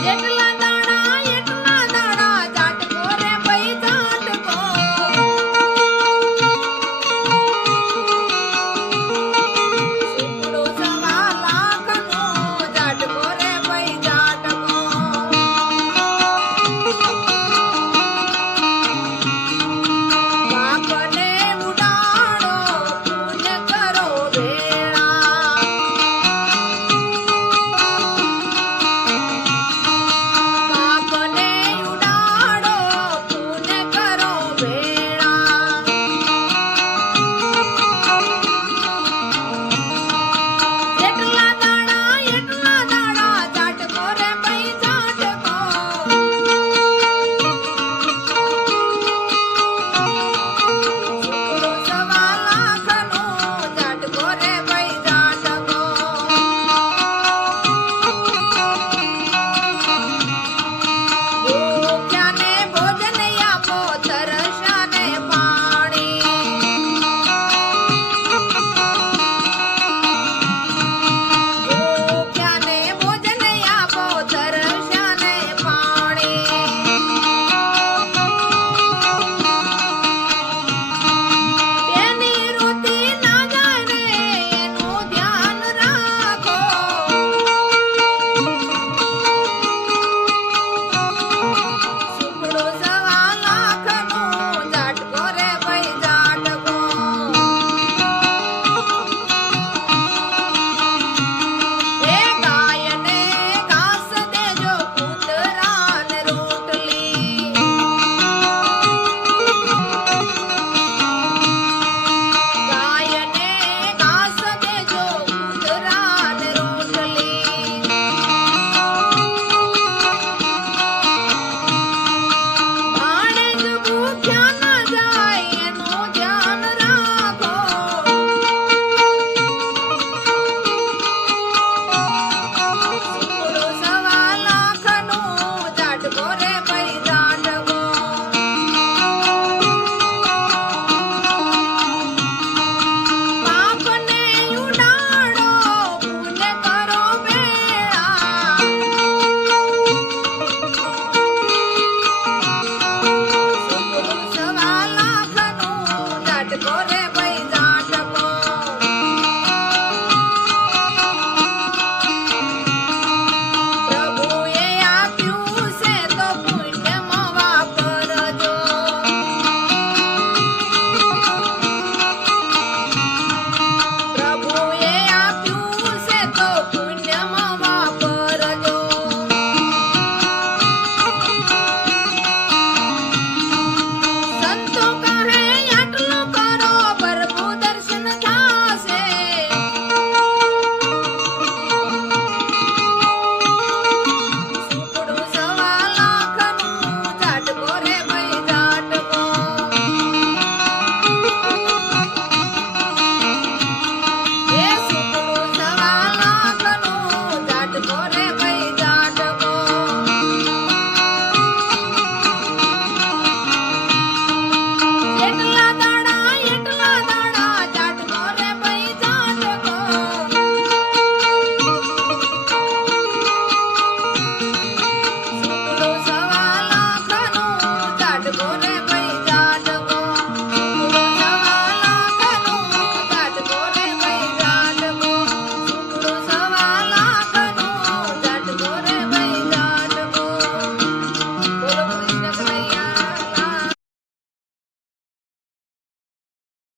Míralo.